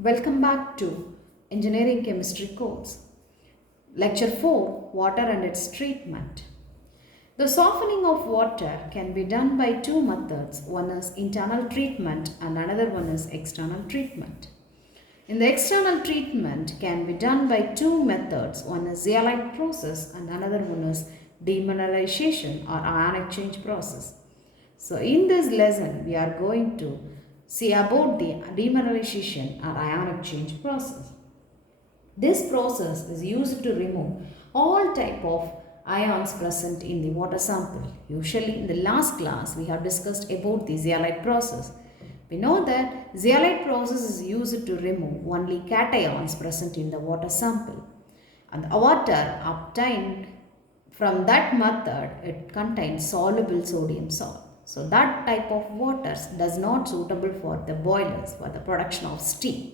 Welcome back to Engineering Chemistry course. Lecture 4, Water and its Treatment. The softening of water can be done by two methods. One is internal treatment and another one is external treatment. In the external treatment can be done by two methods. One is zeolite process and another one is demineralization or ion exchange process. So in this lesson we are going to see about the demineralization or ion exchange process. This process is used to remove all type of ions present in the water sample. Usually in the last class we have discussed about the zeolite process. We know that zeolite process is used to remove only cations present in the water sample. And the water obtained from that method, it contains soluble sodium salt. So that type of water does not suitable for the boilers for the production of steam.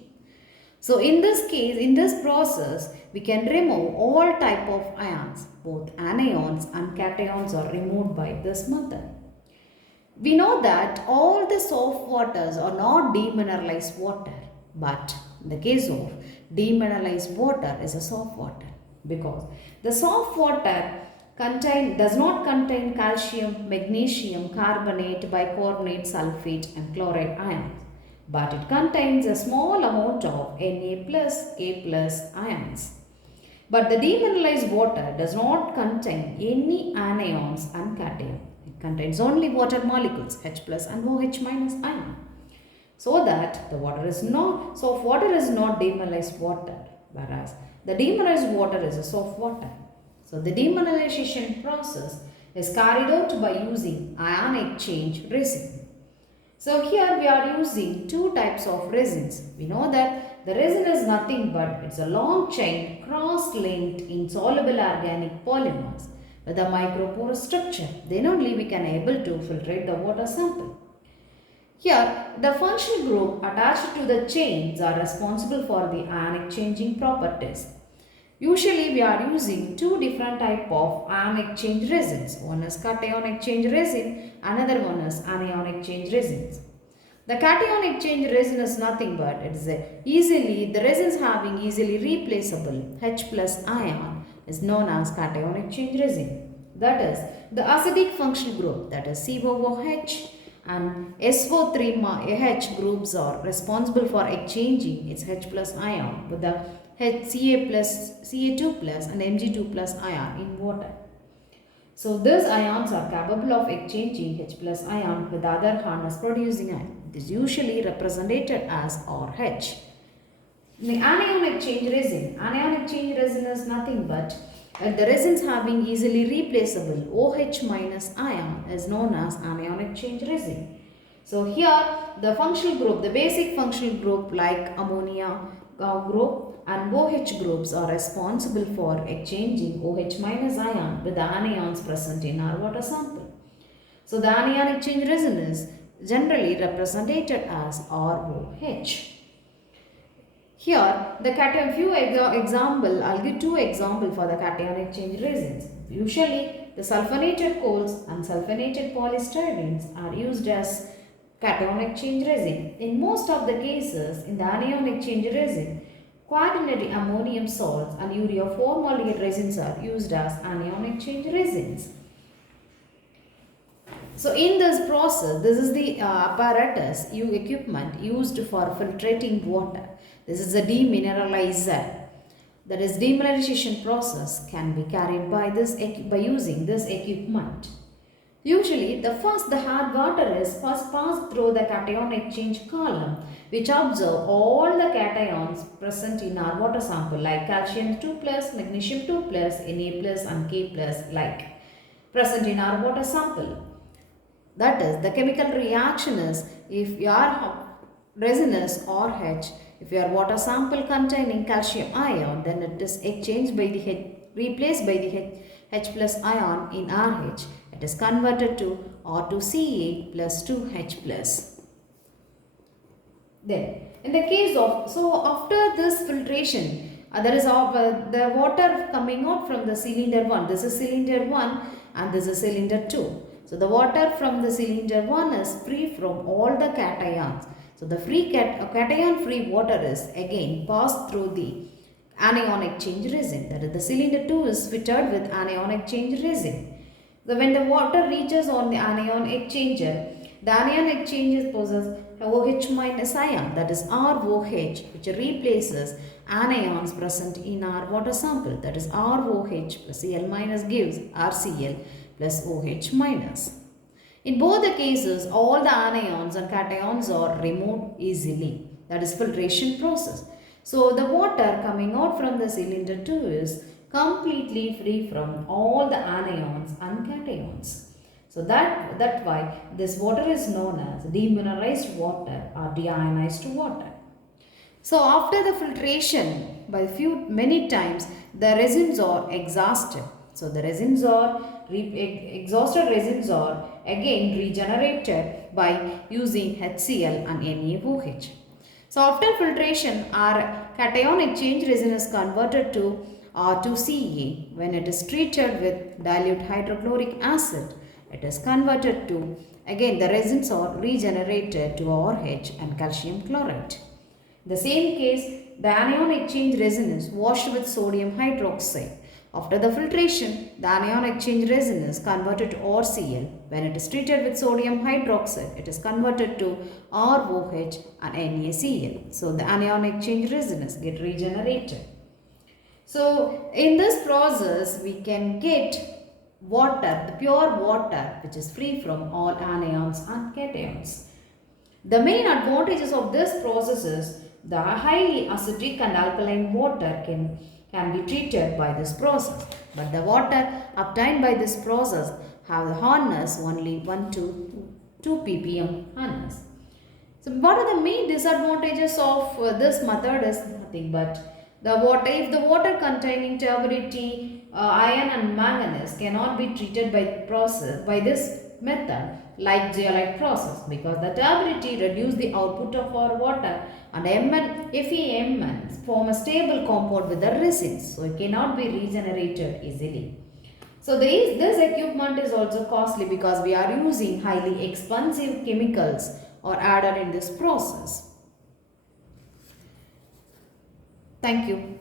So in this case, in this process, we can remove all type of ions, both anions and cations are removed by this method. We know that all the soft waters are not demineralized water, but in the case of demineralized water is a soft water because the soft water does not contain calcium, magnesium, carbonate, bicarbonate, sulfate and chloride ions, but it contains a small amount of Na plus, K plus ions. But the demineralized water does not contain any anions and cation. It contains only water molecules H plus and OH minus ion. So that the water is not, soft water is not demineralized water, whereas the demineralized water is a soft water. So the demineralization process is carried out by using ion exchange resin. So here we are using two types of resins. We know that the resin is nothing but it's a long chain cross-linked insoluble organic polymers with a microporous structure. Then only we can able to filtrate the water sample. Here the functional group attached to the chains are responsible for the ion exchanging properties. Usually we are using two different type of ion exchange resins. One is cation exchange resin, another one is anion exchange resins. The cation exchange resin is nothing but it is the resins having easily replaceable H plus ion is known as cation exchange resin. That is the acidic functional group, that is COOH and SO3H groups are responsible for exchanging its H plus ion with the Ca2 plus and Mg2 plus ion in water. So these ions are capable of exchanging H plus ion with other harness producing ion. It is usually represented as RH. The anion exchange resin is nothing but the resins having easily replaceable OH minus ion is known as anion exchange resin. So here the functional group, the basic functional group like ammonia group and OH groups are responsible for exchanging OH minus ion with the anions present in our water sample. So the anion exchange resin is generally represented as ROH. Here the cation, I'll give two examples for the cation exchange resins. Usually the sulfonated coals and sulfonated polystyrenes are used as cation exchange resin. In most of the cases in the anion exchange resin, quaternary ammonium salts and urea 4-molecule resins are used as anion exchange resins. So in this process, this is the apparatus, equipment used for filtrating water. This is a demineralizer. That is, demineralization process can be carried by using this equipment. Usually, the hard water is first passed through the cation exchange column, which observe all the cations present in our water sample like calcium 2 plus, magnesium 2 plus, Na plus and K plus like present in our water sample. That is, the chemical reaction is if your resin is RH, if your water sample containing calcium ion, then it is exchanged by the replaced by the H plus ion in RH. It is converted to R2Ca plus 2H plus. Then, in the case of, so after this filtration, there is the water coming out from the cylinder 1. This is cylinder 1 and this is cylinder 2. So the water from the cylinder 1 is free from all the cations. So So the cation-free water is again passed through the anion exchange resin. That is, the cylinder 2 is fitted with anion exchange resin. So when the water reaches on the anion exchanger, the anion exchanger possesses OH minus ion, that is ROH, which replaces anions present in our water sample, that is ROH plus Cl minus gives RCl plus OH minus. In both the cases, all the anions and cations are removed easily, that is filtration process. So the water coming out from the cylinder 2 is completely free from all the anions and cations. So that's why this water is known as demineralized water or deionized water. So after the filtration by many times, the resins are exhausted. So the resins are exhausted resins are again regenerated by using HCl and NaOH. So after filtration, our cation exchange resin is converted to R2CA. When it is treated with dilute hydrochloric acid, it is converted to, again the resins are regenerated to ORH and calcium chloride. In the same case, the anion exchange resin is washed with sodium hydroxide. After the filtration, the anion exchange resin is converted to RCl. When it is treated with sodium hydroxide, it is converted to ROH and NaCl. So the anion exchange resins get regenerated. So in this process, we can get water, the pure water, which is free from all anions and cations. The main advantages of this process is the highly acidic and alkaline water can be treated by this process. But the water obtained by this process have the hardness only 1 to 2 ppm hardness. So what are the main disadvantages of this method is nothing but if the water containing turbidity, iron and manganese cannot be treated by this method like zeolite process, because the turbidity reduces the output of our water and FeMn form a stable compound with the resins, so it cannot be regenerated easily. So this equipment is also costly because we are using highly expensive chemicals or added in this process. Thank you.